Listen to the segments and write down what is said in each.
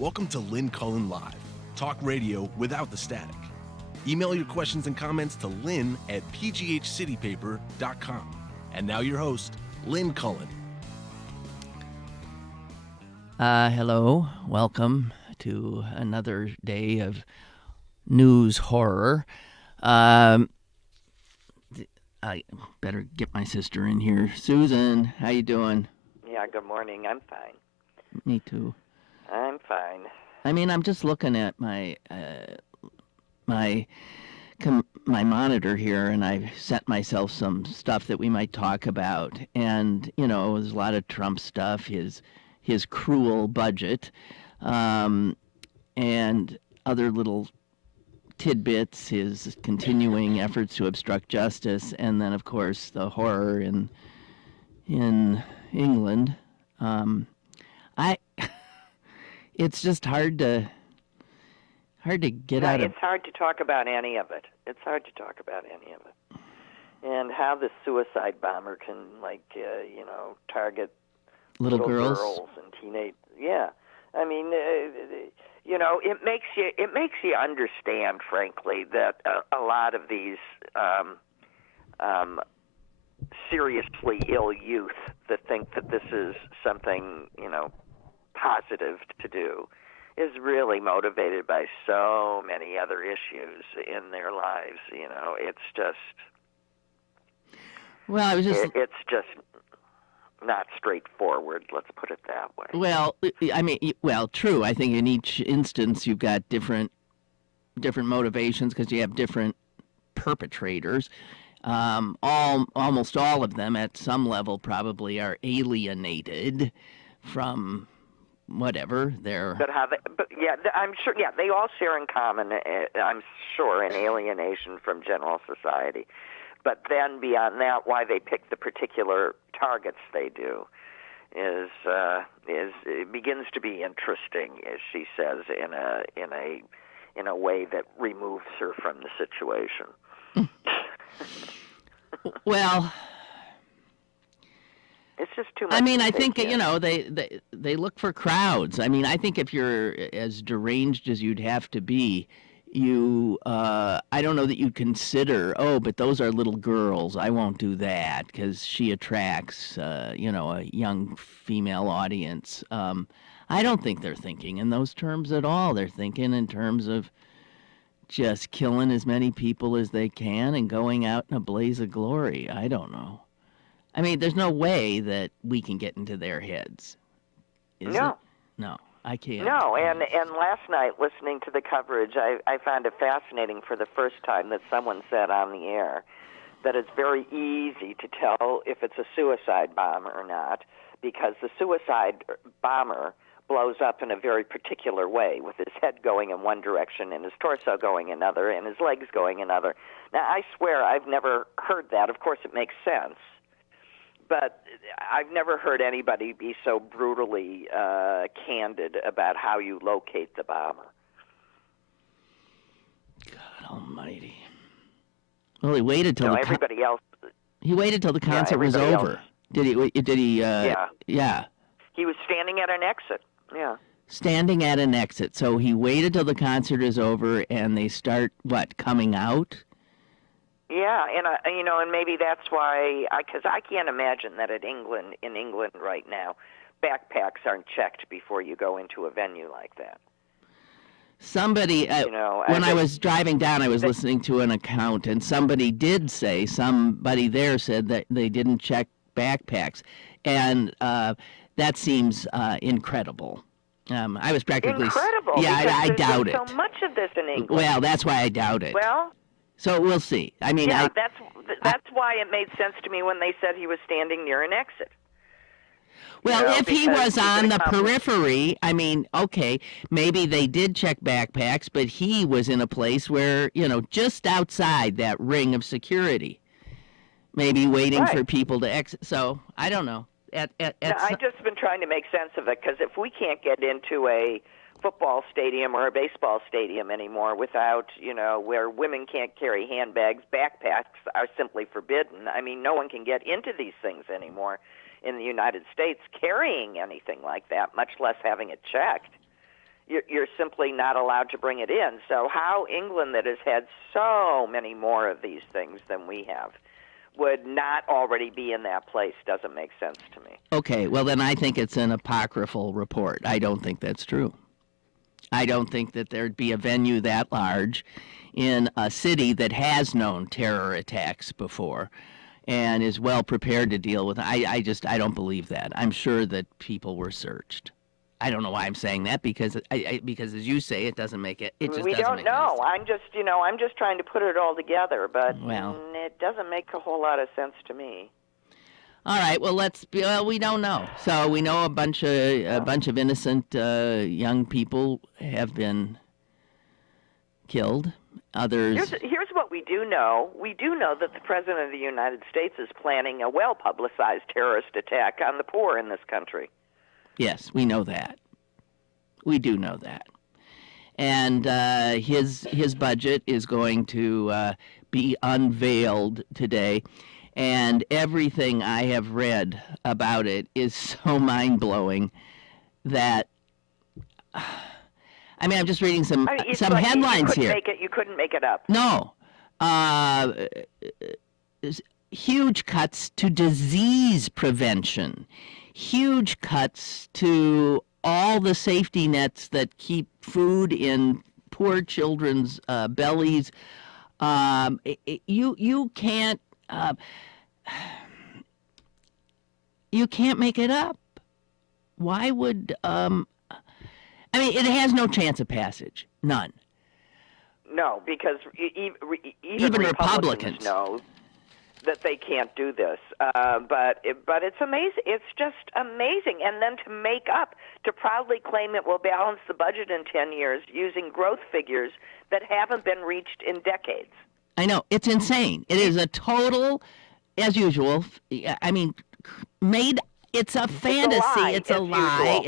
Welcome to Lynn Cullen Live, talk radio without the static. Email your questions and comments to lynn at pghcitypaper.com. And now your host, Lynn Cullen. Hello, welcome to another day of news horror. I better get my sister in here. Susan, how you doing? Yeah, good morning. I'm fine. Me too. I'm fine. I mean, I'm just looking at my monitor here, and I've sent myself some stuff that we might talk about. And, you know, there's a lot of Trump stuff, his cruel budget, and other little tidbits, his continuing efforts to obstruct justice, and then, of course, the horror in England. It's just hard to get out of. It's hard to talk about any of it. And how the suicide bomber can, target little girls and teenage. Yeah, I mean, it makes you understand, frankly, that a lot of these seriously ill youth that think that this is something, positive to do, is really motivated by so many other issues in their lives. It's just. Well, it's just not straightforward. Let's put it that way. Well, I mean, true. I think in each instance you've got different motivations because you have different perpetrators. Almost all of them, at some level, probably are alienated from whatever they're. I'm sure. Yeah, they all share in common. I'm sure an alienation from general society. But then beyond that, why they pick the particular targets they do is it begins to be interesting, as she says, in a way that removes her from the situation. Well, it's just too much. I mean, I think they look for crowds. I mean, I think if you're as deranged as you'd have to be, I don't know that you'd consider, but those are little girls. I won't do that because she attracts, a young female audience. I don't think they're thinking in those terms at all. They're thinking in terms of just killing as many people as they can and going out in a blaze of glory. I don't know. I mean, there's no way that we can get into their heads. Is it? No. I can't. No, and last night, listening to the coverage, I found it fascinating for the first time that someone said on the air that it's very easy to tell if it's a suicide bomber or not, because the suicide bomber blows up in a very particular way, with his head going in one direction and his torso going another and his legs going another. Now, I swear I've never heard that. Of course, it makes sense. But I've never heard anybody be so brutally candid about how you locate the bomber. God Almighty! Well, he waited till everybody else. He waited till the concert was over. Did he? Yeah. Yeah. He was standing at an exit. Yeah. Standing at an exit. So he waited till the concert is over, and they start coming out. Yeah, and and maybe that's why, because I can't imagine that in England right now, backpacks aren't checked before you go into a venue like that. Somebody, when I was driving down, I was listening to an account, and somebody there said that they didn't check backpacks, and that seems incredible. I was practically incredible. Yeah, I doubt it. So much of this in England. Well, that's why I doubt it. Well. So we'll see. I mean, yeah, that's why it made sense to me when they said he was standing near an exit. Well, if he was on the periphery, I mean, okay, maybe they did check backpacks, but he was in a place where, just outside that ring of security, maybe waiting for people to exit. So I don't know. I've just been trying to make sense of it, because if we can't get into a football stadium or a baseball stadium anymore without, where women can't carry handbags, backpacks are simply forbidden. I mean, no one can get into these things anymore in the United States carrying anything like that, much less having it checked. you're simply not allowed to bring it in. So how England, that has had so many more of these things than we have, would not already be in that place doesn't make sense to me. Okay, well then I think it's an apocryphal report. I don't think that's true. I don't think that there'd be a venue that large in a city that has known terror attacks before and is well prepared to deal with it. I don't believe that. I'm sure that people were searched. I don't know why I'm saying that, because because as you say, it doesn't make it. It just we doesn't don't make know. any sense. I'm just trying to put it all together, but Well. it doesn't make a whole lot of sense to me. All right. Well, we don't know. So we know a bunch of innocent young people have been killed. Others. Here's what we do know. We do know that the President of the United States is planning a well-publicized terrorist attack on the poor in this country. Yes, we know that. We do know that. And his budget is going to be unveiled today. And everything I have read about it is so mind-blowing that, I'm just reading some headlines here. You couldn't make it up. No. Huge cuts to disease prevention. Huge cuts to all the safety nets that keep food in poor children's bellies. You can't make it up. Why would it has no chance of passage. None. No, because even Republicans know that they can't do this. But it's amazing. It's just amazing. And then to proudly claim it will balance the budget in 10 years using growth figures that haven't been reached in decades. I know. It's insane. It is a total, as usual, it's a fantasy. It's a lie.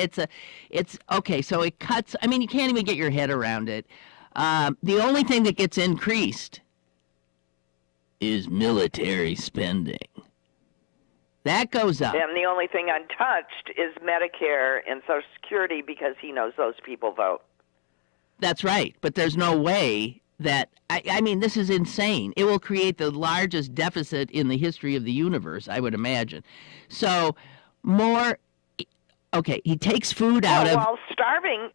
It's okay. So it cuts. You can't even get your head around it. The only thing that gets increased is military spending. That goes up. And the only thing untouched is Medicare and Social Security, because he knows those people vote. That's right. But there's no way that, this is insane. It will create the largest deficit in the history of the universe, I would imagine. So he takes food out of... While starving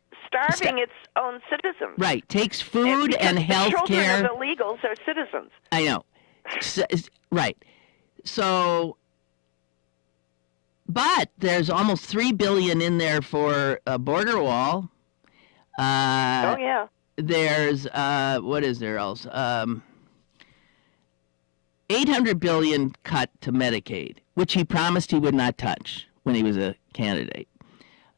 its own citizens. Right, takes food and health care. Children of illegals are citizens. I know. Right. So, but there's almost $3 billion in there for a border wall. There's what is there else? $800 billion cut to Medicaid, which he promised he would not touch when he was a candidate.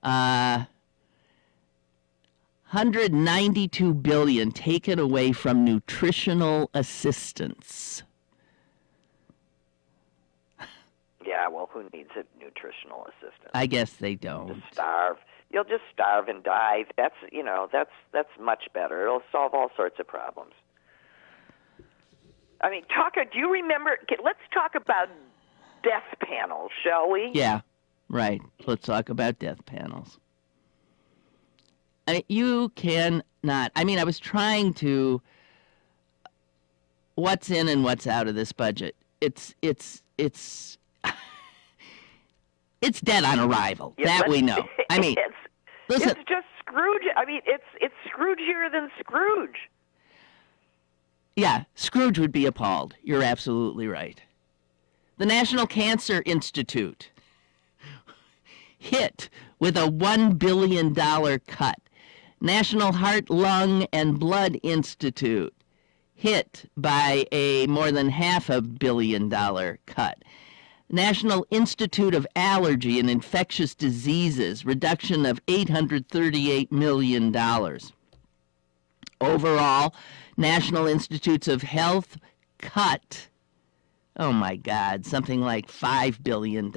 $192 billion taken away from nutritional assistance. Yeah, well, who needs a nutritional assistant? I guess they don't. Just starve. You'll just starve and die. That's much better. It'll solve all sorts of problems. Tucker, do you remember? Let's talk about death panels, shall we? Yeah, right. Let's talk about death panels. You cannot. I was trying to. What's in and what's out of this budget? It's it's dead on arrival. Yeah, that we know. Listen. It's just Scrooge. It's Scroogier than Scrooge. Yeah, Scrooge would be appalled. You're absolutely right. The National Cancer Institute hit with a $1 billion cut. National Heart, Lung, and Blood Institute hit by a more than $500 million cut. National Institute of Allergy and Infectious Diseases, reduction of $838 million. Overall, National Institutes of Health cut, oh my God, something like $5 billion.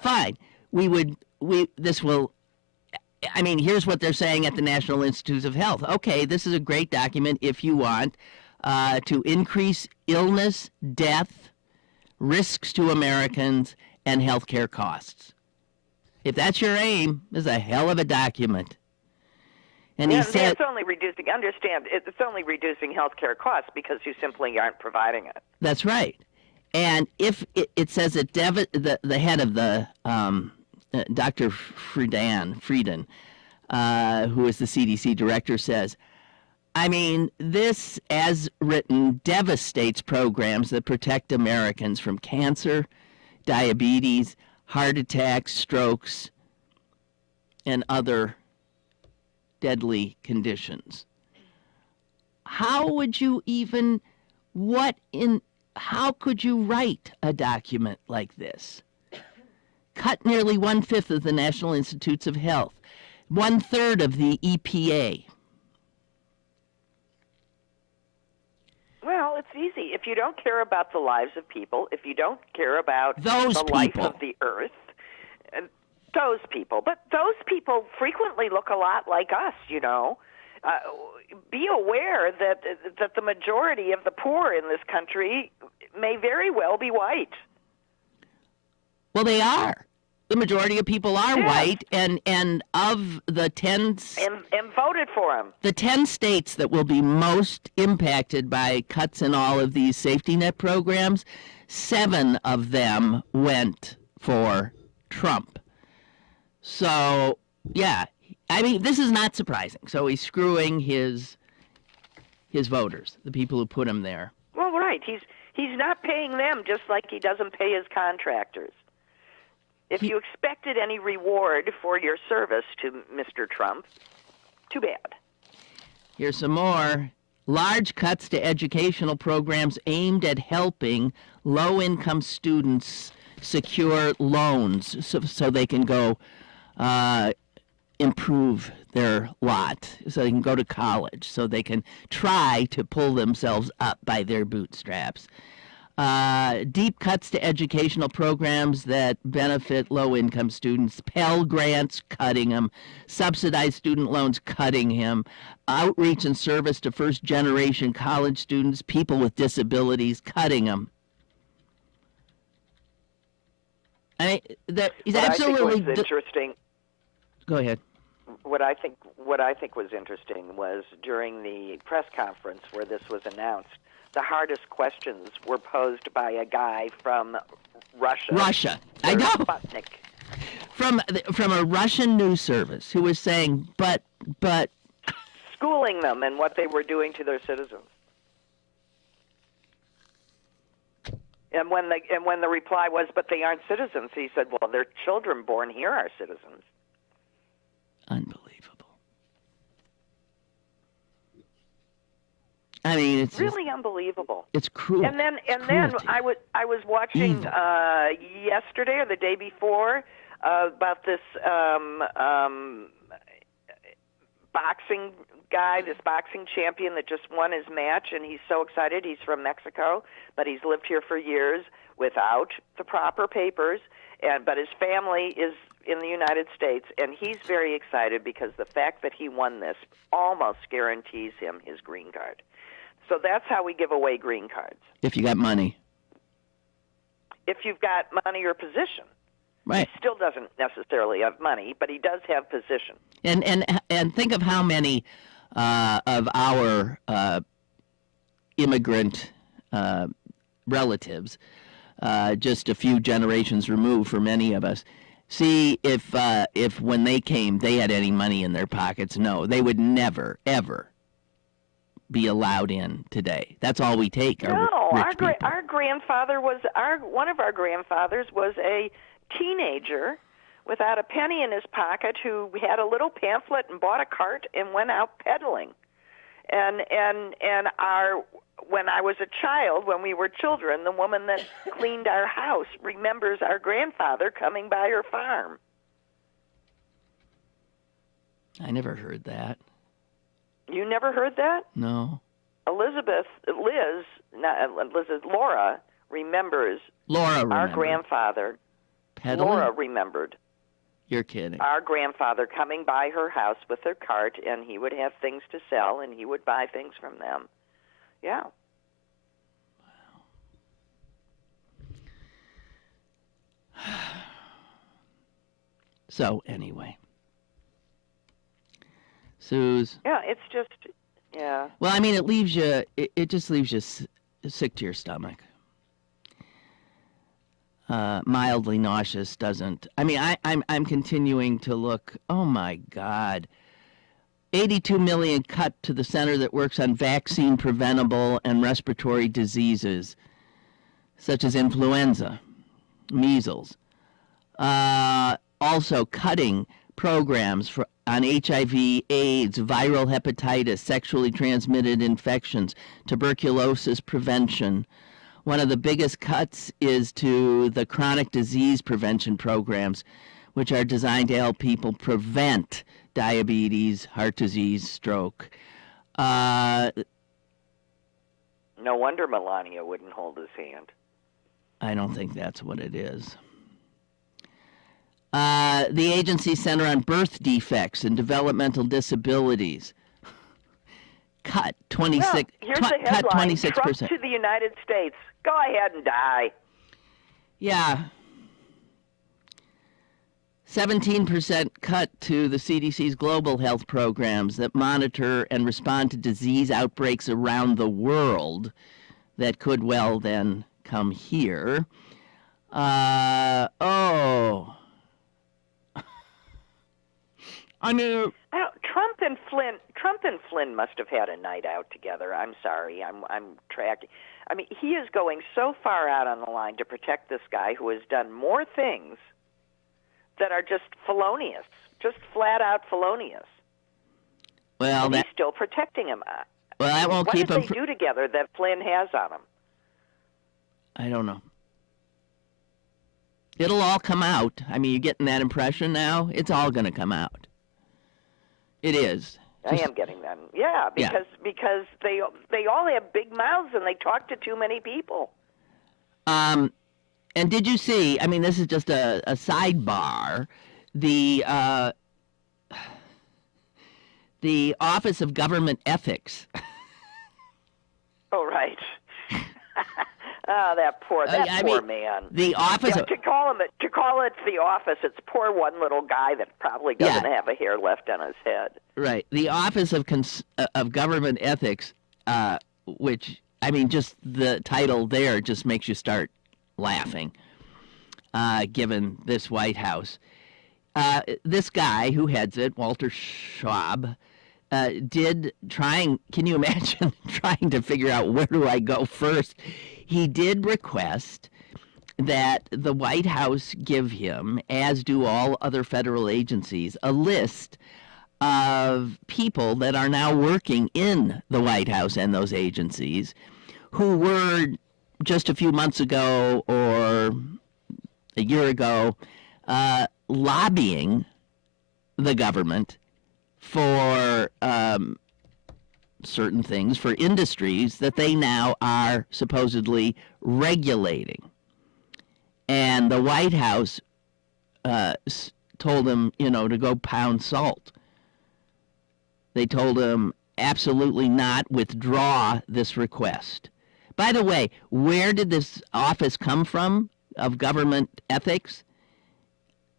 Fine. Here's what they're saying at the National Institutes of Health. Okay, this is a great document if you want to increase illness, death, risks to Americans, and healthcare costs. If that's your aim, this is a hell of a document. And he said, it's only reducing. Understand, it's only reducing healthcare costs because you simply aren't providing it. That's right. And if it says that the head of the Dr. Frieden, who is the CDC director, says, I mean, this, as written, devastates programs that protect Americans from cancer, diabetes, heart attacks, strokes, and other deadly conditions. How would you even, how could you write a document like this? Cut nearly 1/5 of the National Institutes of Health, 1/3 of the EPA. Well, it's easy. If you don't care about the lives of people, if you don't care about Those life people. of the earth, those people. But those people frequently look a lot like us, you know. Be aware that the majority of the poor in this country may very well be white. Well, they are. The majority of people are Yes. white, and of the 10 And voted for him. the 10 states that will be most impacted by cuts in all of these safety net programs, 7 of them went for Trump. So, yeah, I mean, this is not surprising. So he's screwing his voters, the people who put him there. Well, right. He's not paying them just like he doesn't pay his contractors. If you expected any reward for your service to Mr. Trump, too bad. Here's some more. Large cuts to educational programs aimed at helping low-income students secure loans so they can go improve their lot, so they can go to college, so they can try to pull themselves up by their bootstraps. Deep cuts to educational programs that benefit low-income students. Pell Grants, cutting them. Subsidized student loans, cutting him. Outreach and service to first-generation college students, people with disabilities, cutting them. He's absolutely. I think was interesting. Go ahead. What I think was interesting was during the press conference where this was announced, the hardest questions were posed by a guy from Russia. Russia, I know. Sputnik. From a Russian news service who was saying, but schooling them and what they were doing to their citizens. And when the reply was, but they aren't citizens, he said, well, their children born here are citizens. Unbelievable. I mean, it's really just unbelievable. It's cruel. And then I was watching yesterday or the day before about this boxing guy, this boxing champion that just won his match, and he's so excited. He's from Mexico, but he's lived here for years without the proper papers, but his family is in the United States, and he's very excited because the fact that he won this almost guarantees him his green card. So that's how we give away green cards. If you got money. If you've got money or position. Right. He still doesn't necessarily have money, but he does have position. And think of how many of our immigrant relatives, just a few generations removed for many of us, see if when they came they had any money in their pockets. No, they would never, ever be allowed in today. That's all we take. No, our grandfather was one of our grandfathers was a teenager without a penny in his pocket who had a little pamphlet and bought a cart and went out peddling. And when I was a child, when we were children, the woman that cleaned our house remembers our grandfather coming by her farm. I never heard that. You never heard that? No. Laura remembers our grandfather. Peddling? Laura remembered. You're kidding. Our grandfather coming by her house with her cart, and he would have things to sell, and he would buy things from them. Yeah. So anyway, Suze. Yeah, it's just, yeah. Well, I mean, it leaves you. It just leaves you sick to your stomach. Mildly nauseous doesn't. I mean, I'm continuing to look. Oh my God. 82 million cut to the center that works on vaccine preventable and respiratory diseases, such as influenza, measles. Also cutting programs on HIV, AIDS, viral hepatitis, sexually transmitted infections, tuberculosis prevention. One of the biggest cuts is to the chronic disease prevention programs, which are designed to help people prevent diabetes, heart disease, stroke. No wonder Melania wouldn't hold his hand. I don't think that's what it is. The Agency Center on Birth Defects and Developmental Disabilities cut 26. Here's the headline: cut 26%. Trump to the United States. Go ahead and die. Yeah. 17% cut to the CDC's global health programs that monitor and respond to disease outbreaks around the world that could well then come here. I mean, Trump and Flynn must have had a night out together. I'm sorry. I'm tracking. I mean, he is going so far out on the line to protect this guy who has done more things that are just felonious, just flat out felonious. Well, and he's still protecting him. Well, that won't keep him. What did they do together that Flynn has on him? I don't know. It'll all come out. I mean, you're getting that impression now? It's all going to come out. It is. I am getting that. Yeah, because they all have big mouths and they talk to too many people. And did you see, I mean, this is just a sidebar, the Office of Government Ethics. Oh, right. Oh, that poor man. The office to call it the office, it's poor one little guy that probably doesn't have a hair left on his head. Right. The Office of Government Ethics, which, I mean, just the title there just makes you start laughing, given this White House. This guy who heads it, Walter Schwab, can you imagine trying to figure out where do I go first? He did request that the White House give him, as do all other federal agencies, a list of people that are now working in the White House and those agencies who were just a few months ago or a year ago lobbying the government for certain things, for industries that they now are supposedly regulating. And the White House told him, to go pound salt. They told him absolutely not, withdraw this request. By the way, where did this office come from of government ethics?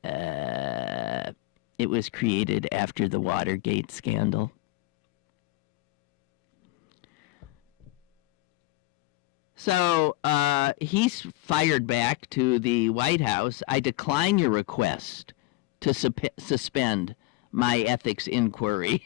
It was created after the Watergate scandal. So he's fired back to the White House. I decline your request to suspend my ethics inquiry.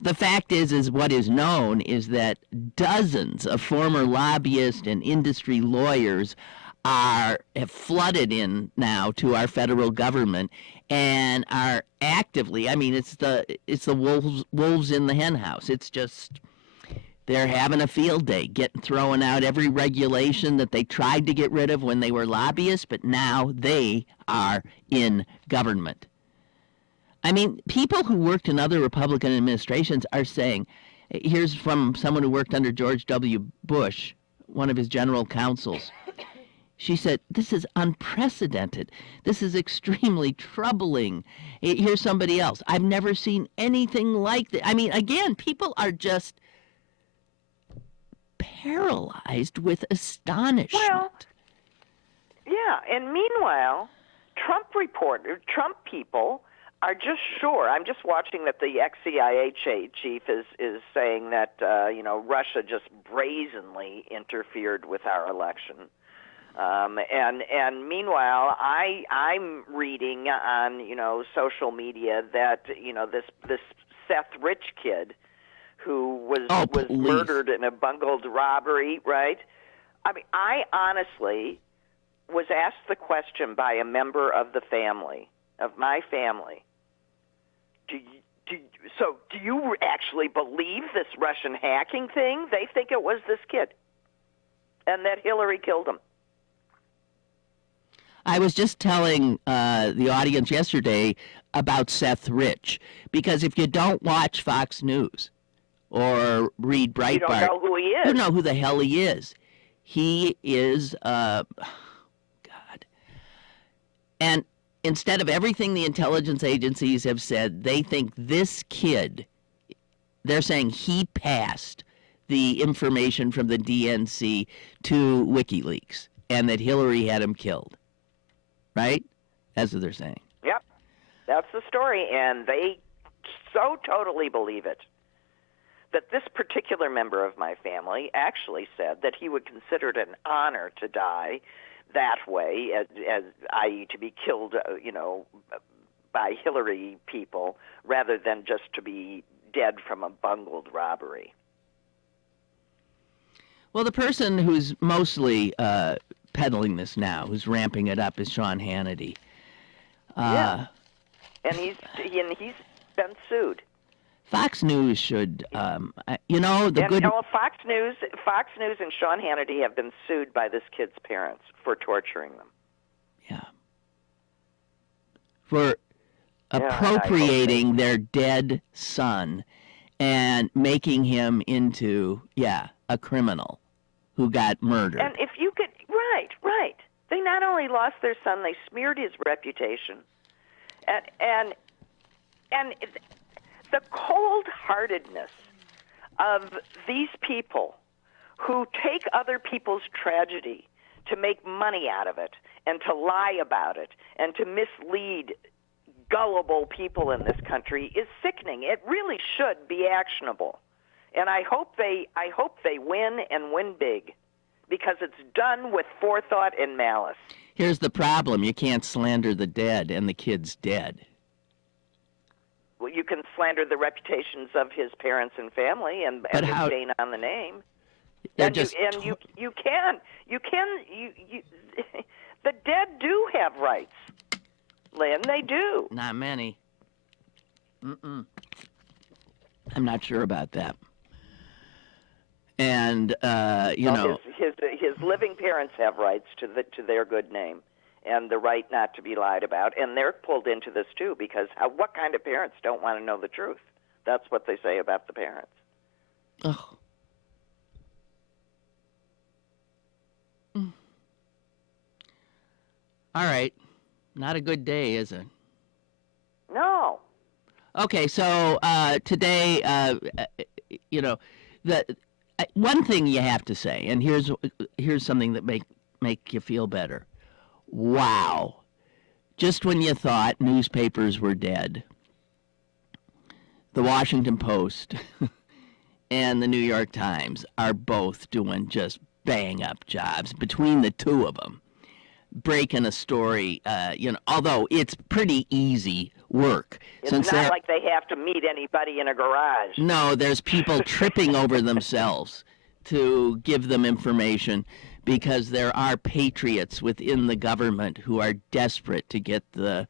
The fact is what is known is that dozens of former lobbyists and industry lawyers have flooded in now to our federal government and are actively, I mean, it's the wolves in the hen house. It's just, they're having a field day, throwing out every regulation that they tried to get rid of when they were lobbyists, but now they are in government. I mean, people who worked in other Republican administrations are saying, here's from someone who worked under George W. Bush, one of his general counsels. She said, this is unprecedented. This is extremely troubling. Here's somebody else. I've never seen anything like that. I mean, again, people are just paralyzed with astonishment. Well, yeah, and meanwhile, Trump people are just sure. I'm just watching that the ex-CIA chief is saying that Russia just brazenly interfered with our election. And meanwhile, I'm reading on social media that this Seth Rich kid who was murdered in a bungled robbery, right? I mean, I honestly was asked the question by a member of my family. Do you actually believe this Russian hacking thing? They think it was this kid, and that Hillary killed him. I was just telling the audience yesterday about Seth Rich, because if you don't watch Fox News or read Breitbart, you don't know who he is. You know who the hell he is. He is, God. And instead of everything the intelligence agencies have said, they think this kid, they're saying he passed the information from the DNC to WikiLeaks and that Hillary had him killed. Right? That's what they're saying. Yep. That's the story, and they so totally believe it that this particular member of my family actually said that he would consider it an honor to die that way, as i.e. to be killed, by Hillary people, rather than just to be dead from a bungled robbery. Well, the person who's mostly peddling this now, who's ramping it up, is Sean Hannity. Yeah, and he's been sued. Fox News should, Fox News and Sean Hannity have been sued by this kid's parents for torturing them. Yeah. For appropriating their dead son and making him into, a criminal who got murdered. And if you could, right. They not only lost their son, they smeared his reputation. And the cold-heartedness of these people who take other people's tragedy to make money out of it and to lie about it and to mislead gullible people in this country is sickening. It really should be actionable. And I hope they win and win big, because it's done with forethought and malice. Here's the problem. You can't slander the dead, and the kid's dead. Well, you can slander the reputations of his parents and family and the stain on the name. The dead do have rights, Lynn. They do. Not many. I'm not sure about that. And his living parents have rights to their good name and the right not to be lied about, and they're pulled into this too, because what kind of parents don't want to know the truth? That's what they say about the parents. Oh. All right. Not a good day, is it? No. Okay, so today, one thing you have to say, and here's something that make you feel better. Wow. Just when you thought newspapers were dead, the Washington Post and the New York Times are both doing just bang-up jobs between the two of them, breaking a story, although it's pretty easy work. It's not like they have to meet anybody in a garage. No, there's people tripping over themselves to give them information, because there are patriots within the government who are desperate to get the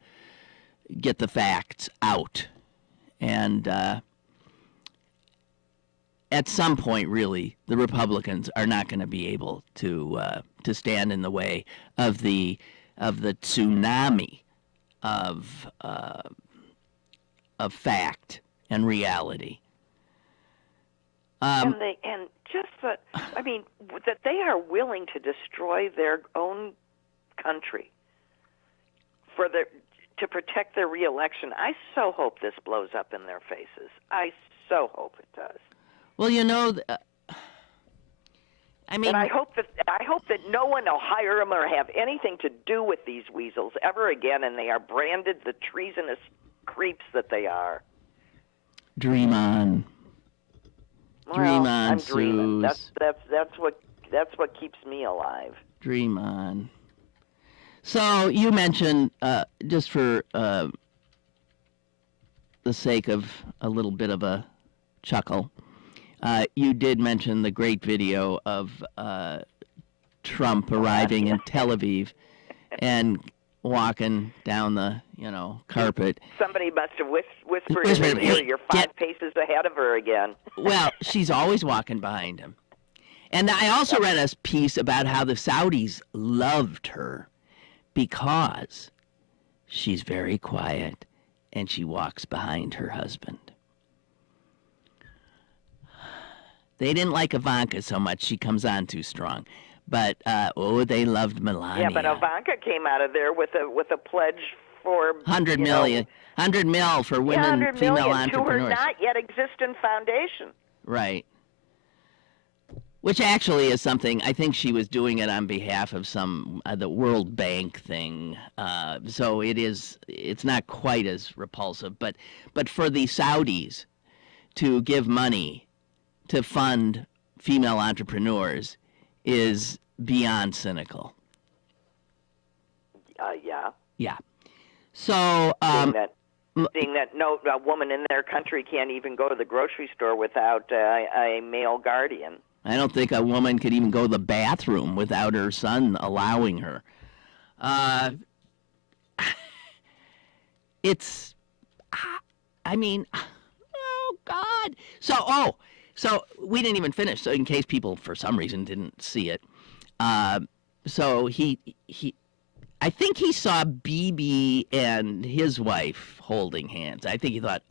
facts out. And at some point, really, the Republicans are not going to be able to stand in the way of the tsunami of fact and reality. That they are willing to destroy their own country to protect their reelection. I so hope this blows up in their faces. I so hope it does. Well, I mean, and I hope that no one will hire them or have anything to do with these weasels ever again, and they are branded the treasonous creeps that they are. dream on. Dream Well, on, I'm dreaming. Suze. That's what keeps me alive. Dream on. So you mentioned, just for the sake of a little bit of a chuckle, you did mention the great video of Trump arriving in Tel Aviv and walking down the, carpet. Somebody must have whispered in her ear, "You're 5 paces ahead of her again." Well, she's always walking behind him. And I also read a piece about how the Saudis loved her because she's very quiet and she walks behind her husband. They didn't like Ivanka so much. She comes on too strong. But, they loved Melania. Yeah, but Ivanka came out of there with a pledge for $100 million for women, $100 female million entrepreneurs. to her not yet existent foundation. Right. Which actually is something, I think she was doing it on behalf of some, the World Bank thing. So it's not quite as repulsive. But for the Saudis to give money to fund female entrepreneurs is beyond cynical. Yeah. Yeah. So, seeing that no a woman in their country can't even go to the grocery store without a male guardian. I don't think a woman could even go to the bathroom without her son allowing her. It's, I mean, oh God. So we didn't even finish. So in case people for some reason didn't see it, so he I think he saw Bibi and his wife holding hands. I think he thought,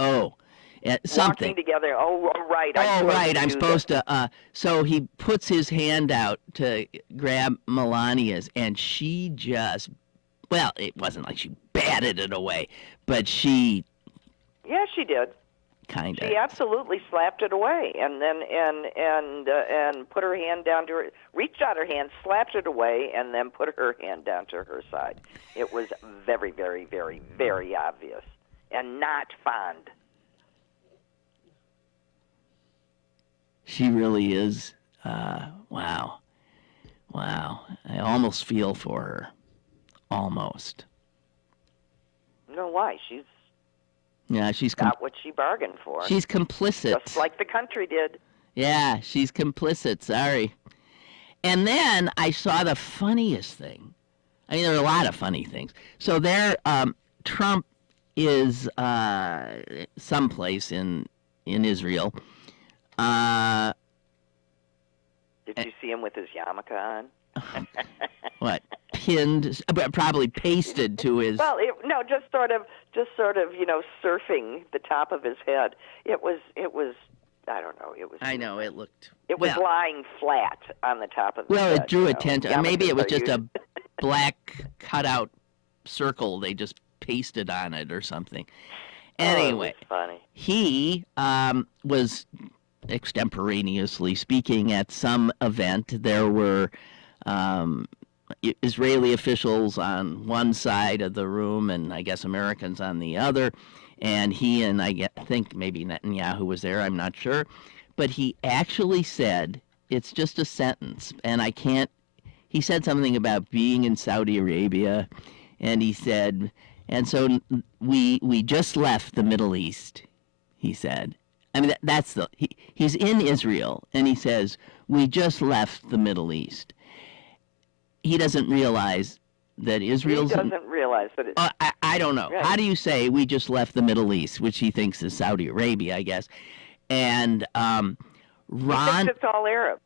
something. Walking together. Oh, right. I'm supposed to. So he puts his hand out to grab Melania's, and she just, well, it wasn't like she batted it away, but she. Yeah, she did. Kind of. She absolutely slapped it away, and then and put her hand down to her, reached out her hand, slapped it away, and then put her hand down to her side. It was very, very, very, very obvious, and not fond. She really is. Wow. I almost feel for her. Almost. No, why? She's got what she bargained for. She's complicit. Just like the country did. Yeah, she's complicit. Sorry. And then I saw the funniest thing. I mean, there are a lot of funny things. So Trump is someplace in Israel. Did you see him with his yarmulke on? What? Pinned, probably pasted to his. Well, just sort of, surfing the top of his head. It was. I don't know. It was. I know it looked. It was lying flat on the top of his head. Well, it drew attention. Yeah, maybe it was just a black cutout circle they just pasted on it or something. Anyway, it was funny. He was extemporaneously speaking at some event. There were Israeli officials on one side of the room and I guess Americans on the other. And he and I think maybe Netanyahu was there, I'm not sure. But he actually said, it's just a sentence, and he said something about being in Saudi Arabia, and he said, and so we just left the Middle East, he said. I mean, he's in Israel, and he says, we just left the Middle East. He doesn't realize that Israel's... He doesn't realize that it's... I don't know. Right. How do you say we just left the Middle East, which he thinks is Saudi Arabia, I guess, and Ron... He thinks it's all Arab.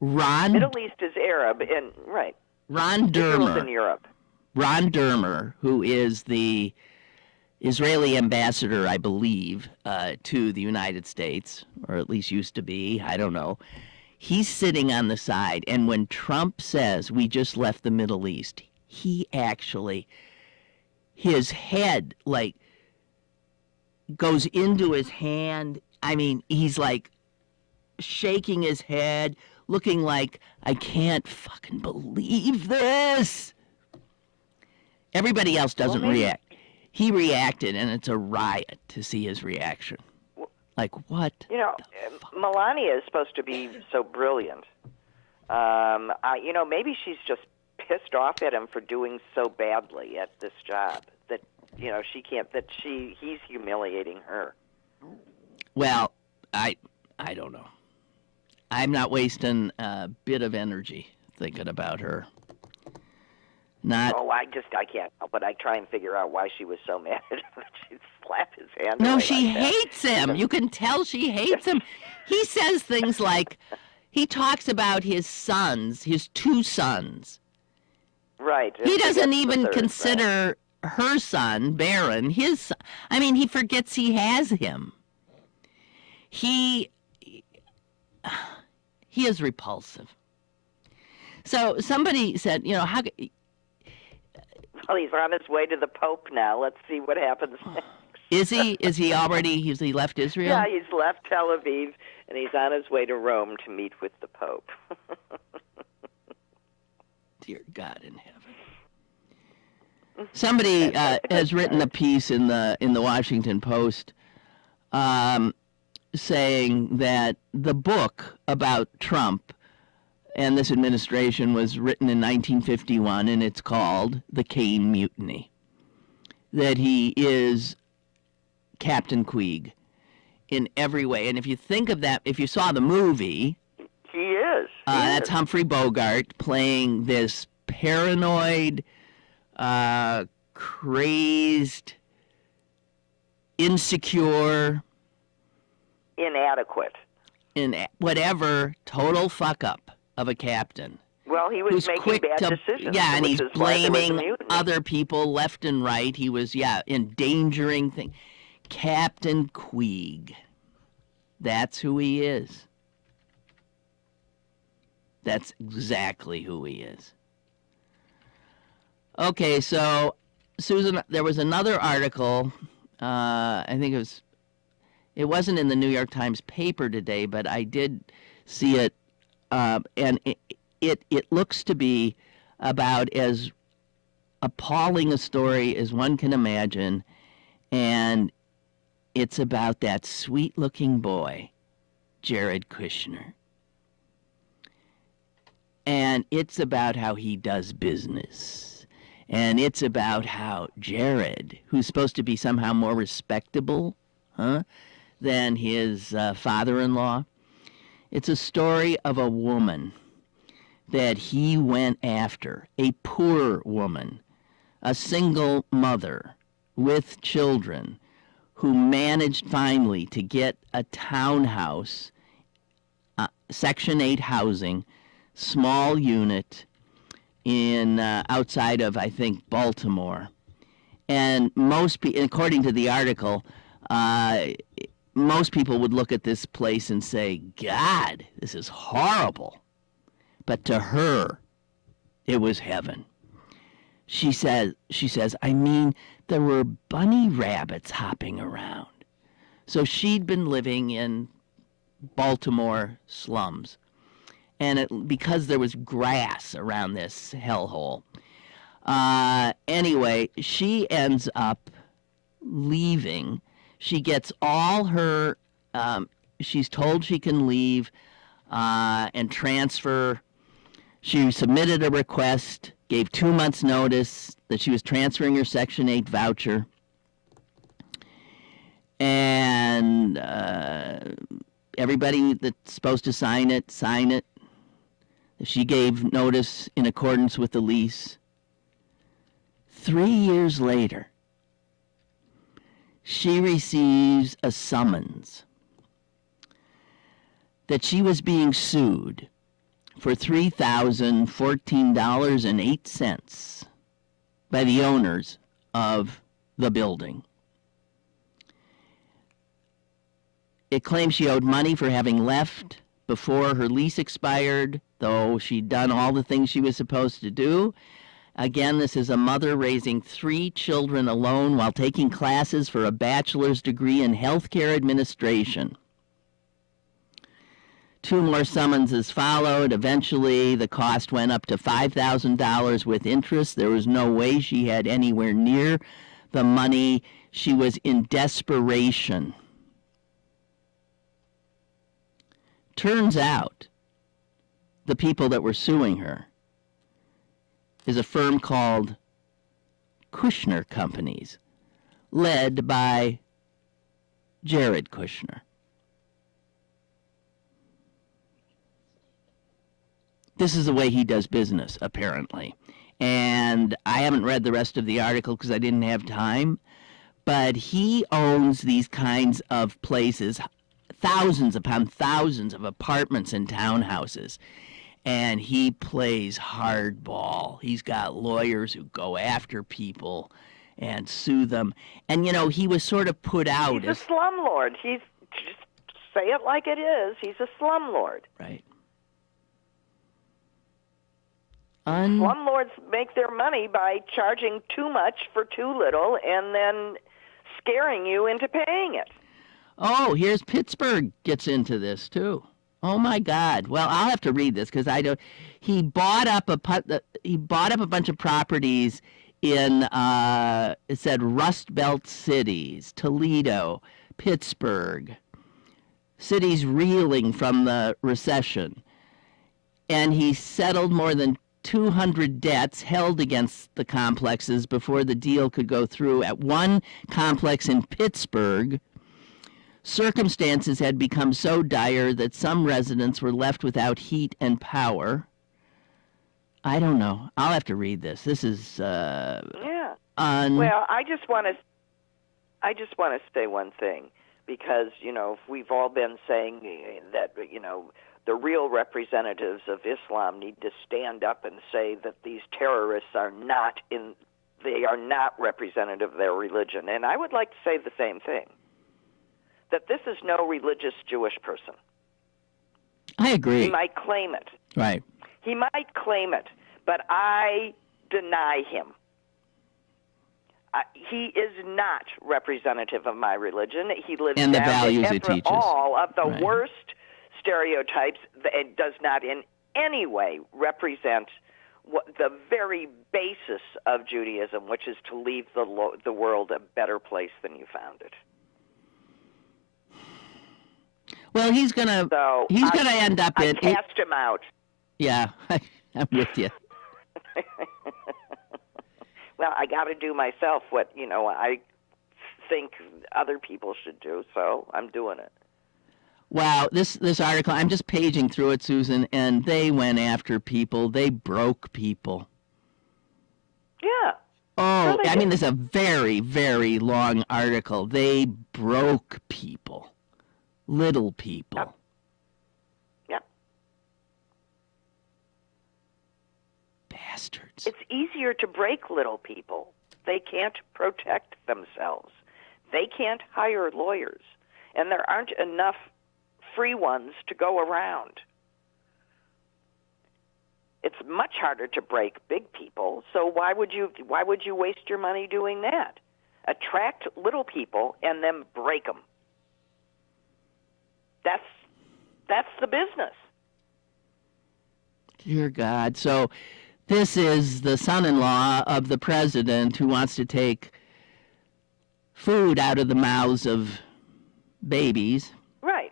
Ron... Middle East is Arab, and right. Ron Dermer... in Europe. Ron Dermer, who is the Israeli ambassador, I believe, to the United States, or at least used to be, I don't know. He's sitting on the side, and when Trump says we just left the Middle East, he actually, his head, like, goes into his hand. I mean, he's, like, shaking his head, looking like, I can't fucking believe this. Everybody else doesn't react. He reacted, and it's a riot to see his reaction. Like, what? Melania is supposed to be so brilliant. Maybe she's just pissed off at him for doing so badly at this job that, she can't, he's humiliating her. Well, I don't know. I'm not wasting a bit of energy thinking about her. I can't help but I try and figure out why she was so mad that she'd slap his hand No, away she like that. hates him. You can tell she hates him. He says things like, he talks about his sons, his 2 sons. Right. He doesn't even third, consider her son, Barron, his son. I mean, he forgets he has him. He is repulsive. So somebody said, how... Well, he's on his way to the Pope now. Let's see what happens next. Is he? Has he left Israel? Yeah, he's left Tel Aviv, and he's on his way to Rome to meet with the Pope. Dear God in heaven. Somebody has written a piece in the Washington Post saying that the book about Trump and this administration was written in 1951, and it's called The Caine Mutiny. That he is Captain Queeg in every way. And if you think of that, if you saw the movie... He is. That's Humphrey Bogart playing this paranoid, crazed, insecure... Inadequate. Whatever, total fuck-up of a captain. Well, he was making bad decisions. Yeah, and he's blaming other other people left and right. He was, endangering things. Captain Queeg. That's who he is. That's exactly who he is. Okay, so, Susan, there was another article, I think it wasn't in the New York Times paper today, but I did see it, and it looks to be about as appalling a story as one can imagine, and it's about that sweet-looking boy, Jared Kushner. And it's about how he does business. And it's about how Jared, who's supposed to be somehow more respectable, than his father-in-law, it's a story of a woman that he went after, a poor woman, a single mother with children who managed finally to get a townhouse, Section 8 housing, small unit in outside of, I think, Baltimore. And according to the article, most people would look at this place and say, God, this is horrible. But to her, it was heaven. She says, I mean, there were bunny rabbits hopping around. So she'd been living in Baltimore slums. And because there was grass around this hellhole. Anyway, she ends up leaving. She gets all her, she's told she can leave and transfer. She submitted a request, gave 2 months' notice that she was transferring her Section 8 voucher. And everybody that's supposed to sign it. She gave notice in accordance with the lease. 3 years later, she receives a summons that she was being sued for $3,014.08 by the owners of the building. It claims she owed money for having left before her lease expired, though she'd done all the things she was supposed to do. Again, this is a mother raising 3 children alone while taking classes for a bachelor's degree in healthcare administration. 2 more summonses followed. Eventually, the cost went up to $5,000 with interest. There was no way she had anywhere near the money. She was in desperation. Turns out, the people that were suing her is a firm called Kushner Companies, led by Jared Kushner. This is the way he does business, apparently. And I haven't read the rest of the article because I didn't have time, but he owns these kinds of places, thousands upon thousands of apartments and townhouses. And he plays hardball. He's got lawyers who go after people and sue them. And, you know, he was sort of put out He's as... a slumlord. He's, just say it like it is. He's a slumlord. Right. Slumlords make their money by charging too much for too little and then scaring you into paying it. Oh, here's Pittsburgh gets into this, too. Oh, my God. Well, I'll have to read this because I don't... He bought up a bunch of properties in, it said Rust Belt cities, Toledo, Pittsburgh, cities reeling from the recession. And he settled more than 200 debts held against the complexes before the deal could go through. At one complex in Pittsburgh, circumstances had become so dire that some residents were left without heat and power. I don't know. I'll have to read this. This is Well, I just want to say one thing, because, you know, we've all been saying that, you know, the real representatives of Islam need to stand up and say that these terrorists are not representative of their religion. And I would like to say the same thing, that this is no religious Jewish person. I agree. He might claim it. Right. He might claim it, but I deny him. He is not representative of my religion. He lives and the down values to it teaches. all of the Right. worst stereotypes, and does not in any way represent the very basis of Judaism, which is to leave the world a better place than you found it. Well, he's gonna end up in. I cast him out. Yeah, I'm with you. Well, I got to do myself what, you know, I think other people should do, so I'm doing it. Wow, this article, I'm just paging through it, Susan, and they went after people. They broke people. Yeah. Oh, Sure they I mean, did. this is a very, very long article. They broke people. Little people. Yep. Yep. Bastards. It's easier to break little people. They can't protect themselves. They can't hire lawyers. And there aren't enough free ones to go around. It's much harder to break big people, so why would you waste your money doing that? Attract little people and then break them. That's the business. Dear God. So this is the son-in-law of the president who wants to take food out of the mouths of babies. Right.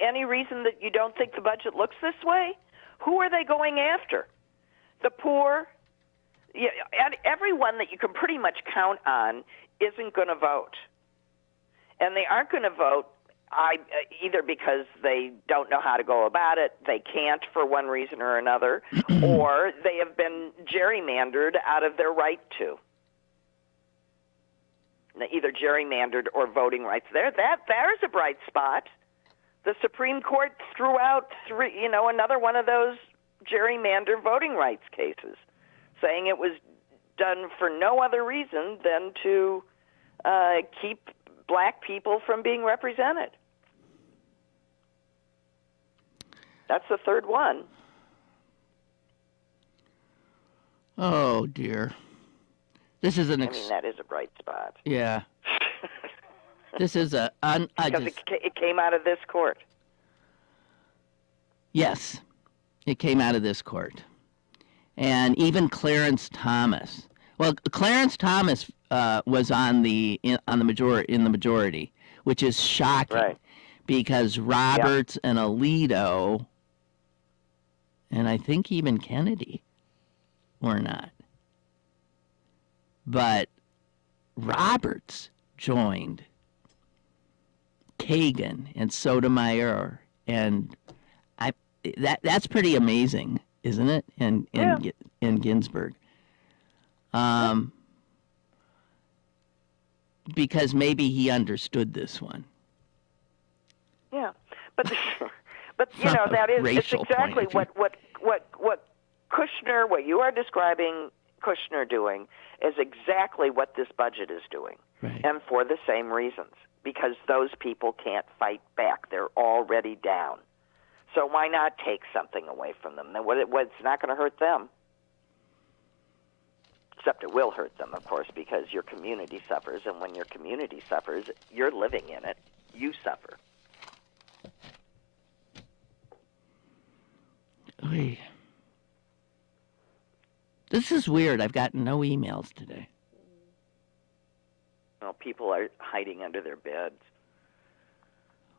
Any reason that you don't think the budget looks this way? Who are they going after? The poor? Yeah, everyone that you can pretty much count on isn't going to vote. And they aren't going to vote either because they don't know how to go about it, they can't for one reason or another, or they have been gerrymandered out of their right to. Either gerrymandered or voting rights. There's a bright spot. The Supreme Court threw out another one of those gerrymander voting rights cases, saying it was done for no other reason than to keep black people from being represented. That's the third one. Oh, dear. This is an... I mean, that is a bright spot. Yeah. This is because it came out of this court. Yes, it came out of this court. And even Clarence Thomas. Well, Clarence Thomas was in the majority, which is shocking, Right. because Roberts and Alito, and I think even Kennedy, were not. But Roberts joined Kagan and Sotomayor, and that's pretty amazing, isn't it? And Ginsburg, because maybe he understood this one. Yeah, but you know, that is, it's exactly what Kushner, what you are describing Kushner doing, is exactly what this budget is doing, right. And for the same reasons, because those people can't fight back; they're already down. So why not take something away from them? It's not going to hurt them, except it will hurt them, of course, because your community suffers, and when your community suffers, you're living in it. You suffer. Oy. This is weird. I've gotten no emails today. Well, people are hiding under their beds.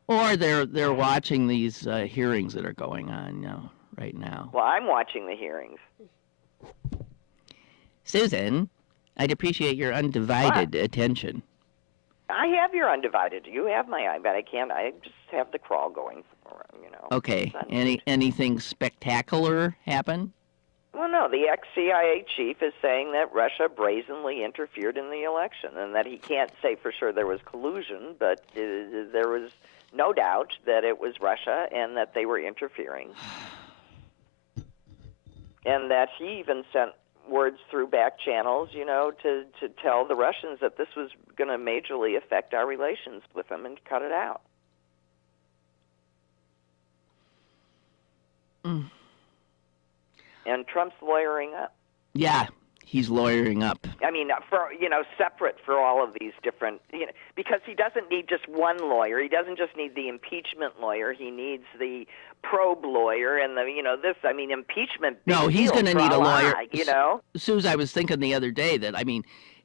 Or they're watching these hearings that are going on right now. Well, I'm watching the hearings. Susan, I'd appreciate your undivided attention. I have your undivided. You have my but I can't. I just have the crawl going. Okay. Anything spectacular happen? Well, no. The ex-CIA chief is saying that Russia brazenly interfered in the election, and that he can't say for sure there was collusion, but there was no doubt that it was Russia and that they were interfering. And that he even sent words through back channels, to tell the Russians that this was going to majorly affect our relations with them and cut it out. And Trump's lawyering up. Yeah, he's lawyering up. I mean, separate for all of these different, because he doesn't need just one lawyer. He doesn't just need the impeachment lawyer. He needs the probe lawyer and impeachment. No, he's going to need a lawyer. Suze, I was thinking the other day that,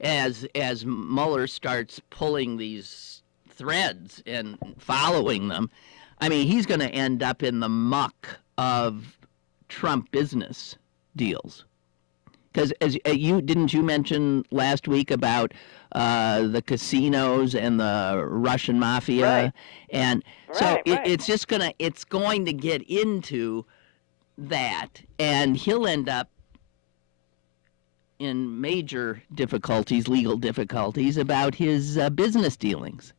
as Mueller starts pulling these threads and following them, he's going to end up in the muck of Trump business deals. Because didn't you mention last week about the casinos and the Russian mafia, right. And so it's going to get into that, and he'll end up in major difficulties, legal difficulties about his business dealings.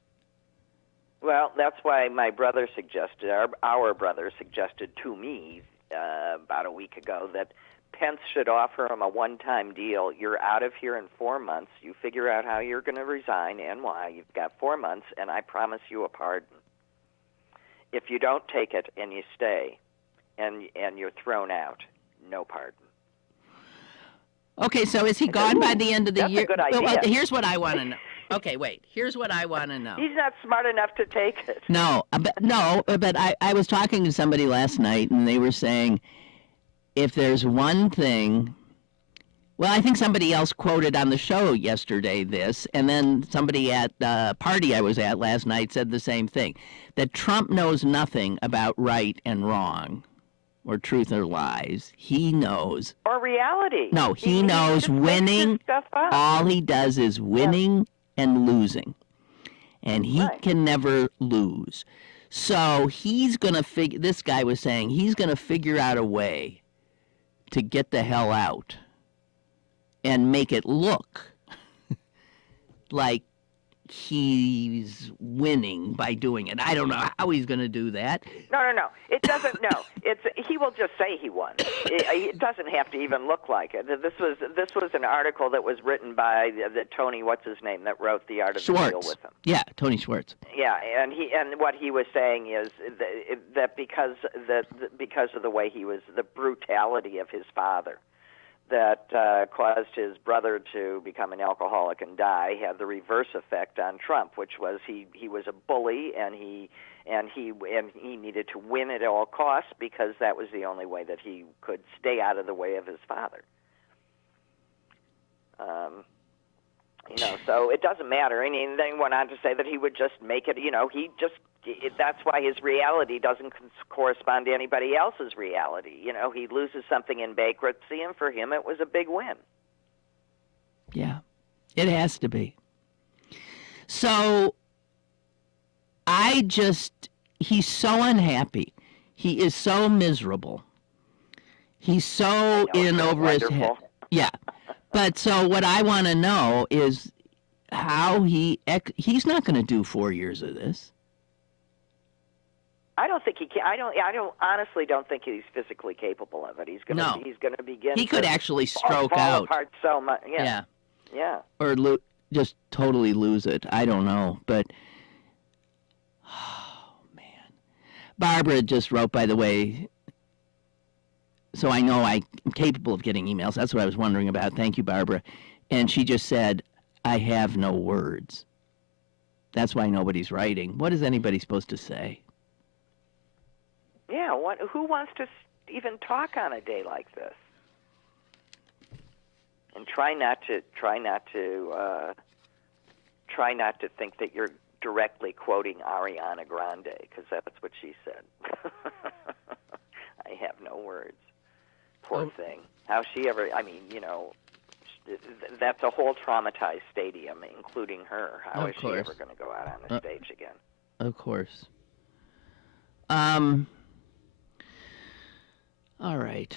Well, that's why my brother suggested, our brother suggested to me about a week ago that Pence should offer him a one-time deal. You're out of here in 4 months. You figure out how you're going to resign and why. You've got 4 months, and I promise you a pardon. If you don't take it and you stay and you're thrown out, no pardon. Okay, so is he gone by the end of the year? That's a good idea. Well, here's what I want to know. Okay, wait. Here's what I want to know. He's not smart enough to take it. No, but I was talking to somebody last night, and they were saying, if there's one thing, well, I think somebody else quoted on the show yesterday this, and then somebody at the party I was at last night said the same thing, that Trump knows nothing about right and wrong, or truth or lies. He knows. Or reality. No, he knows winning. All he does is winning and losing. And he can never lose. So he's going to this guy was saying, he's going to figure out a way to get the hell out and make it look like he's winning by doing it. I don't know how he's going to do that. No. It doesn't. No, he will just say he won. It doesn't have to even look like it. This was an article that was written by the Tony, what's his name, that wrote The Art of the Deal with him. Yeah, Tony Schwartz. Yeah, and what he was saying is that because of the way he was, the brutality of his father, that caused his brother to become an alcoholic and die, had the reverse effect on Trump, which was he was a bully, and he and he needed to win at all costs because that was the only way that he could stay out of the way of his father. So it doesn't matter. And then he went on to say that he would just make it, that's why his reality doesn't correspond to anybody else's reality. He loses something in bankruptcy, and for him it was a big win. Yeah, it has to be. So he's so unhappy. He is so miserable. He's so in over his head. Yeah. But so what I want to know is how he's not going to do 4 years of this. I don't think he can. I honestly don't think he's physically capable of it. He's going to begin. He could actually stroke fall out. Apart so much. Yeah. Or just totally lose it. I don't know, but oh man, Barbara just wrote, by the way. So I know I'm capable of getting emails. That's what I was wondering about. Thank you, Barbara. And she just said, I have no words. That's why nobody's writing. What is anybody supposed to say? Yeah, who wants to even talk on a day like this? And try not to think that you're directly quoting Ariana Grande, because that's what she said. I have no words. Poor thing. How she ever, that's a whole traumatized stadium, including her. How is she ever going to go out on the stage again? Of course. All right.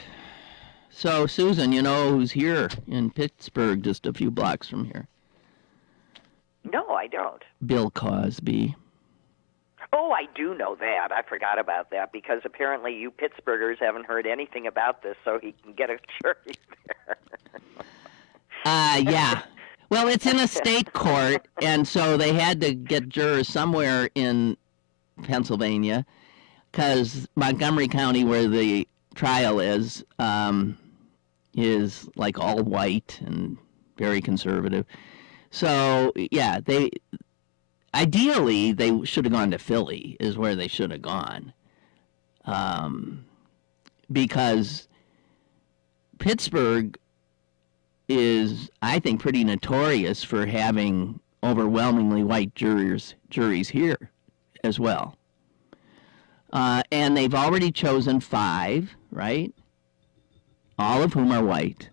So, Susan, who's here in Pittsburgh, just a few blocks from here? No, I don't. Bill Cosby. Oh, I do know that. I forgot about that because apparently you Pittsburghers haven't heard anything about this, so he can get a jury there. Yeah. Well, it's in a state court, and so they had to get jurors somewhere in Pennsylvania because Montgomery County, where the trial is like all white and very conservative. So, yeah, ideally, they should have gone to Philly, is where they should have gone. Because Pittsburgh is, I think, pretty notorious for having overwhelmingly white juries here as well. And they've already chosen 5, right? All of whom are white.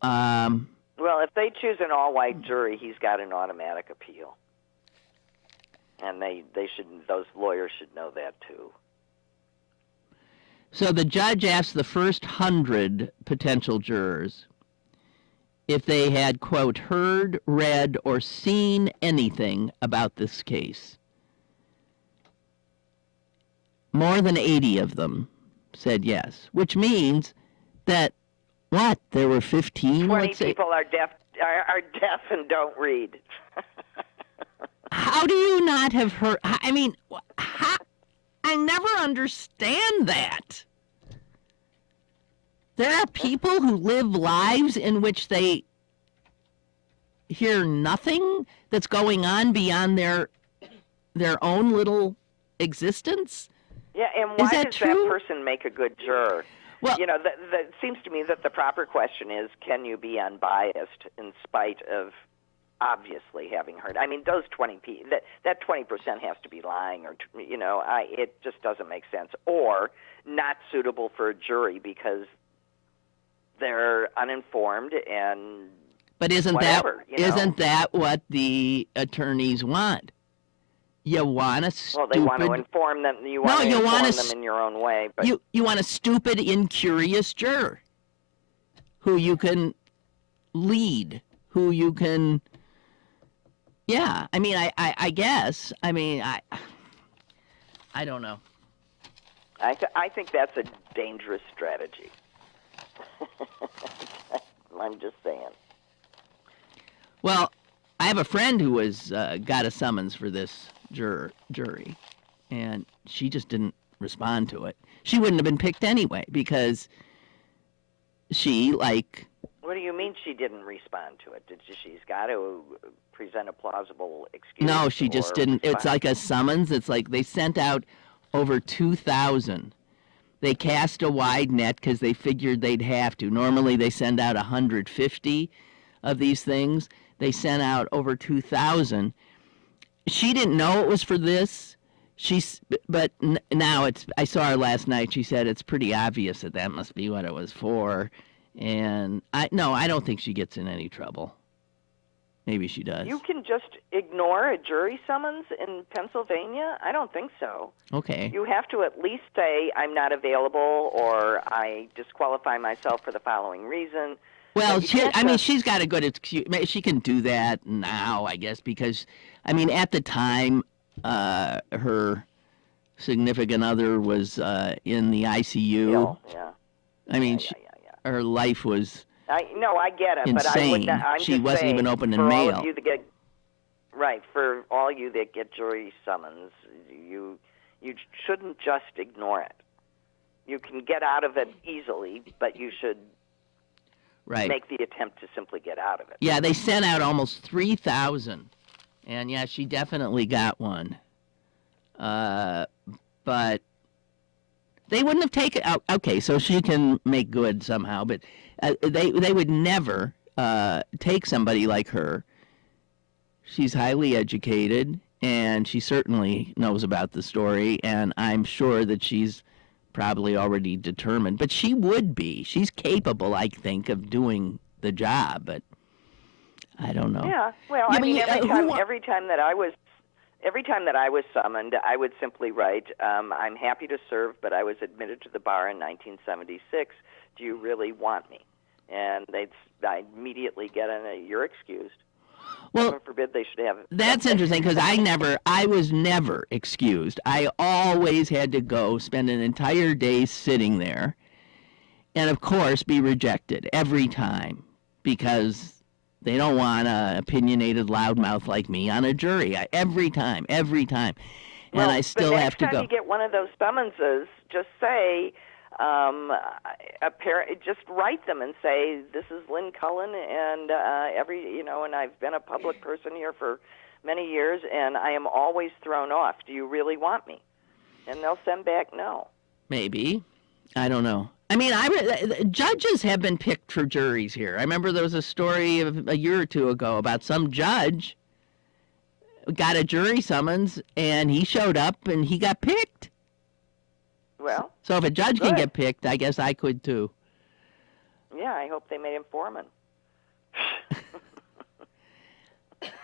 Well, if they choose an all-white jury, he's got an automatic appeal, and those lawyers should know that too. So the judge asked the first 100 potential jurors if they had, quote, heard, read, or seen anything about this case. More than 80 of them said yes, which means that there were 15? 20 people are deaf and don't read. How do you not have heard? I mean, I never understand that. There are people who live lives in which they hear nothing that's going on beyond their own little existence. Yeah, and why does true? That person make a good juror? Well, it seems to me that the proper question is, can you be unbiased in spite of obviously having heard? I mean, those 20 people, that 20% has to be lying, or it just doesn't make sense, or not suitable for a jury because they're uninformed and. But isn't that what the attorneys want? You want a stupid... Well, they want to inform them. You want to inform them in your own way. But you want a stupid, incurious juror who you can lead, who you can... Yeah, I mean, I guess. I mean, I don't know. I think that's a dangerous strategy. I'm just saying. Well, I have a friend who was got a summons for this jury, and she just didn't respond to it. She wouldn't have been picked anyway because she, like... What do you mean? mean she didn't respond to it? She's got to present a plausible excuse? No, she just didn't. Respond? It's like a summons. It's like they sent out over 2,000. They cast a wide net because they figured they'd have to. Normally they send out 150 of these things. They sent out over 2,000. She didn't know it was for this. But now it's. I saw her last night. She said it's pretty obvious that must be what it was for. And I don't think she gets in any trouble. Maybe she does. You can just ignore a jury summons in Pennsylvania? I don't think so. Okay. You have to at least say, I'm not available, or I disqualify myself for the following reason. Well, she's got a good excuse. She can do that now, I guess, because, at the time, her significant other was in the ICU. Ill, yeah. Her life was I get it, insane. but I would not, I'm she just wasn't saying, even open in for mail. all of you that get, right, for all you that get jury summons, you shouldn't just ignore it. You can get out of it easily, but you should make the attempt to simply get out of it. Yeah, they sent out almost 3,000, and yeah, she definitely got one. But they wouldn't have taken. Okay, so she can make good somehow, but they would never take somebody like her. She's highly educated, and she certainly knows about the story, and I'm sure that she's probably already determined. But she would be. She's capable, I think, of doing the job, but I don't know. Yeah, well, every time that I was summoned, I would simply write, I'm happy to serve, but I was admitted to the bar in 1976. Do you really want me? And I'd immediately get you're excused. Well, Heaven forbid they should have. That's interesting because I was never excused. I always had to go spend an entire day sitting there, and of course be rejected every time because they don't want an opinionated loudmouth like me on a jury. Every time. And I still have to go. Next time you get one of those summonses, just say, just write them and say, this is Lynn Cullen, and and I've been a public person here for many years, and I am always thrown off. Do you really want me? And they'll send back no. Maybe. I don't know. Judges have been picked for juries here. I remember there was a story a year or two ago about some judge got a jury summons, and he showed up, and he got picked. Well, so if a judge can get picked, I guess I could too. Yeah, I hope they made him foreman.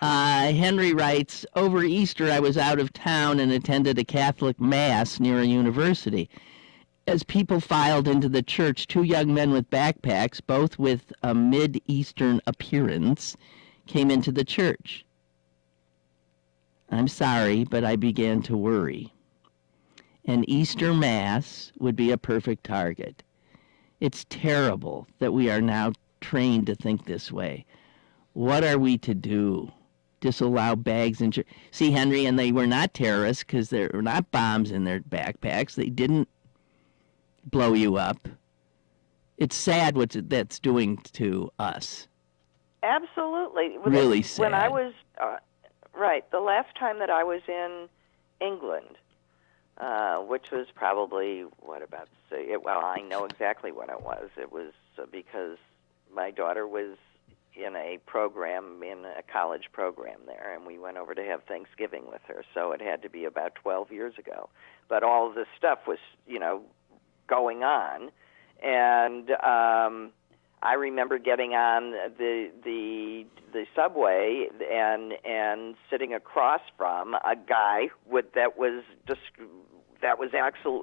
Henry writes, over Easter I was out of town and attended a Catholic mass near a university. As people filed into the church, two young men with backpacks, both with a mid-Eastern appearance, came into the church. I'm sorry, but I began to worry. An Easter Mass would be a perfect target. It's terrible that we are now trained to think this way. What are we to do? Disallow bags in church? See, Henry, and they were not terrorists because there were not bombs in their backpacks. They didn't blow you up. It's sad what that's doing to us. Absolutely. Really sad. When I was, the last time that I was in England, which was probably, I know exactly when it was. It was because my daughter was in a college program there, and we went over to have Thanksgiving with her, so it had to be about 12 years ago. But all of this stuff was, going on, and I remember getting on the subway and sitting across from a guy that was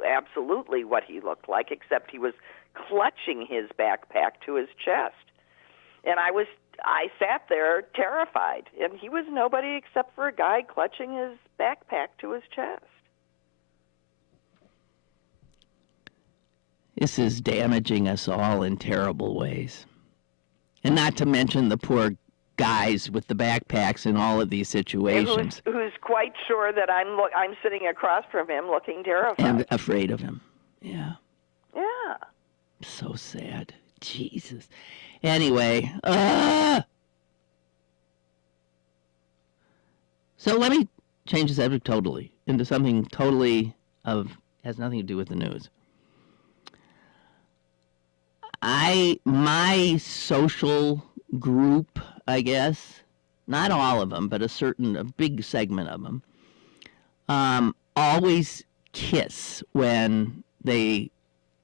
absolutely what he looked like, except he was clutching his backpack to his chest. And I sat there terrified, and he was nobody except for a guy clutching his backpack to his chest. This is damaging us all in terrible ways. And not to mention the poor guys with the backpacks in all of these situations. Who's quite sure that I'm sitting across from him looking terrified. And afraid of him. Yeah. Yeah. So sad. Jesus. Anyway, so let me change the subject totally into something totally has nothing to do with the news. My social group, I guess, not all of them, but a big segment of them, always kiss when they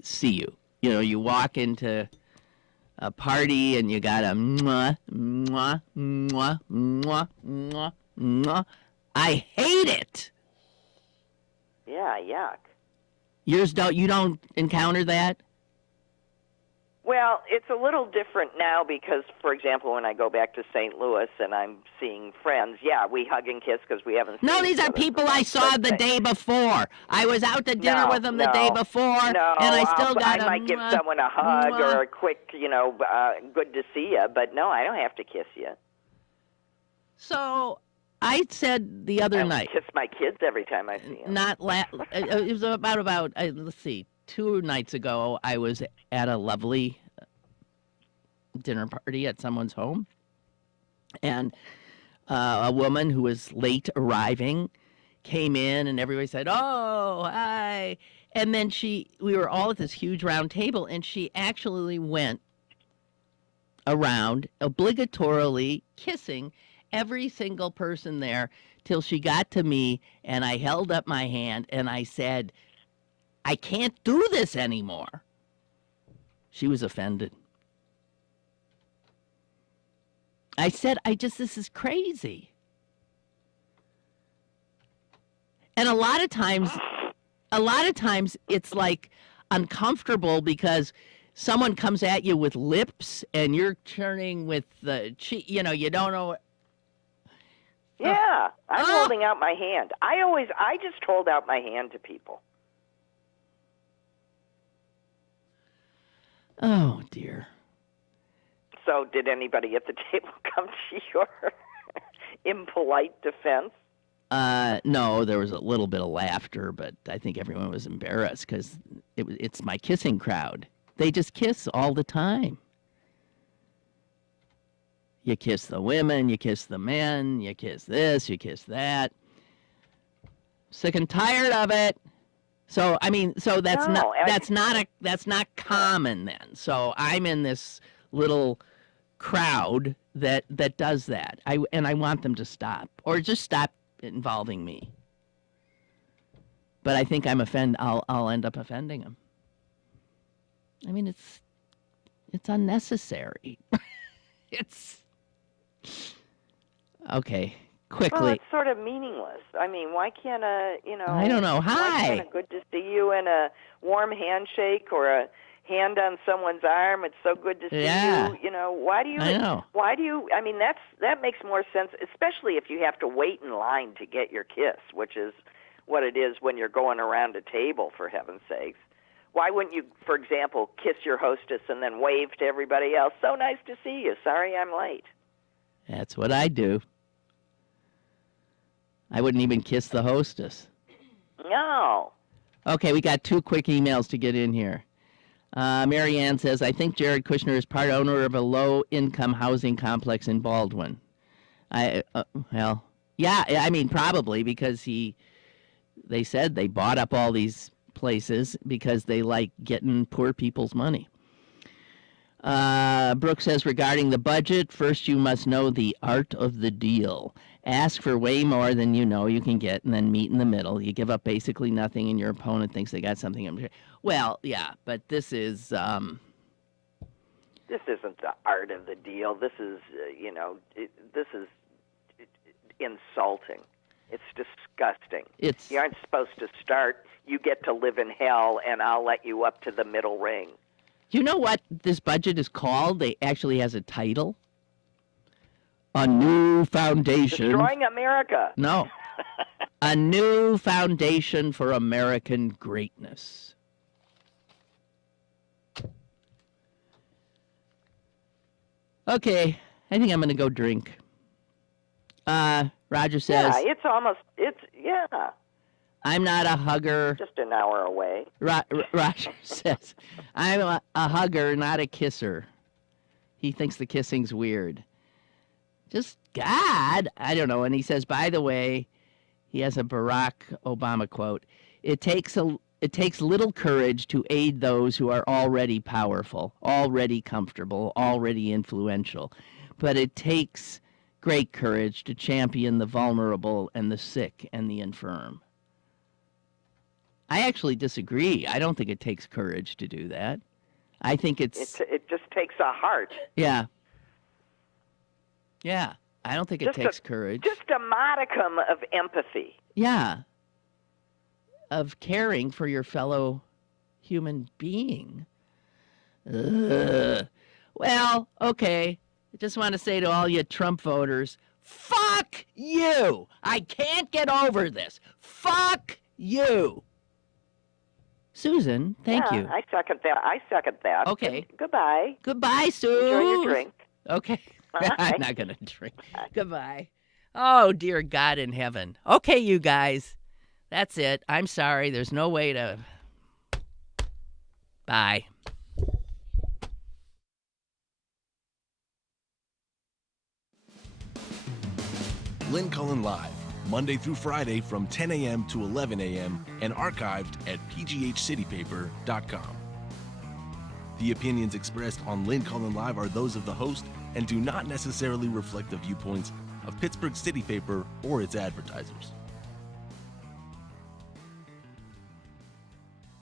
see you. You know, you walk into a party and you got a mwah, mwah, mwah, mwah, mwah, mwah. I hate it. Yeah, yuck. You don't encounter that? Well, it's a little different now because, for example, when I go back to St. Louis and I'm seeing friends, yeah, we hug and kiss because we haven't seen No, these each are other people for I months, saw but the day before. I was out to dinner with them the day before, No, and I still got I might give someone a hug or a quick, good to see you, but no, I don't have to kiss you. So I said the other night. I kiss my kids every time I see them. It was about let's see, 2 nights ago. I was at a lovely dinner party at someone's home, and a woman who was late arriving came in, and everybody said, "Oh, hi!" And then we were all at this huge round table, and she actually went around obligatorily kissing every single person there till she got to me, and I held up my hand and I said, "I can't do this anymore." She was offended. I said, this is crazy. And a lot of times it's like uncomfortable because someone comes at you with lips and you're turning with the cheek, you don't know. Yeah, I'm holding out my hand. I just hold out my hand to people. Oh, dear. So did anybody at the table come to your impolite defense? No, there was a little bit of laughter, but I think everyone was embarrassed because it's my kissing crowd. They just kiss all the time. You kiss the women, you kiss the men, you kiss this, you kiss that. Sick and tired of it. So that's not common then. So I'm in this little crowd that does that. I want them to stop or just stop involving me. But I think I'll end up offending them. I mean, it's unnecessary. It's okay. Quickly. Well, it's sort of meaningless. I mean, why can't I don't know. Hi. Why can't a good to see you and a warm handshake or a hand on someone's arm? It's so good to see you. Why do you? I know. Why do you? I mean, that makes more sense, especially if you have to wait in line to get your kiss, which is what it is when you're going around a table. For heaven's sakes, why wouldn't you, for example, kiss your hostess and then wave to everybody else? So nice to see you. Sorry, I'm late. That's what I do. I wouldn't even kiss the hostess. No. Okay, we got 2 quick emails to get in here. Mary Ann says, I think Jared Kushner is part owner of a low-income housing complex in Baldwin. Yeah, I mean, probably because they said they bought up all these places because they like getting poor people's money. Brooke says, regarding the budget, first you must know the art of the deal. Ask for way more than you know you can get, and then meet in the middle. You give up basically nothing, and your opponent thinks they got something. Well, yeah, but this is... This isn't the art of the deal. This is, this is insulting. It's disgusting. You aren't supposed to start. You get to live in hell, and I'll let you up to the middle ring. You know what this budget is called? It actually has a title. A New Foundation. Destroying America. No. A New Foundation for American Greatness. Okay, I think I'm going to go drink. Roger says... Yeah, I'm not a hugger. Just an hour away. Roger says, I'm a hugger, not a kisser. He thinks the kissing's weird. Just God, I don't know. And he says, by the way, he has a Barack Obama quote. It takes little courage to aid those who are already powerful, already comfortable, already influential, but it takes great courage to champion the vulnerable and the sick and the infirm. I actually disagree. I don't think it takes courage to do that. I think it just takes a heart. Yeah. Yeah. I don't think it takes courage. Just a modicum of empathy. Yeah. Of caring for your fellow human being. Ugh. Well, okay. I just want to say to all you Trump voters, fuck you. I can't get over this. Fuck you. Susan, thank you. I second that. Okay. Goodbye. Goodbye, Sue. Enjoy your drink. Okay. Bye. I'm not going to drink. Goodbye. Oh, dear God in heaven. Okay, you guys. That's it. I'm sorry. There's no way to... Bye. Lynn Cullen Live, Monday through Friday from 10 a.m. to 11 a.m. and archived at pghcitypaper.com. The opinions expressed on Lynn Cullen Live are those of the host and do not necessarily reflect the viewpoints of Pittsburgh City Paper or its advertisers.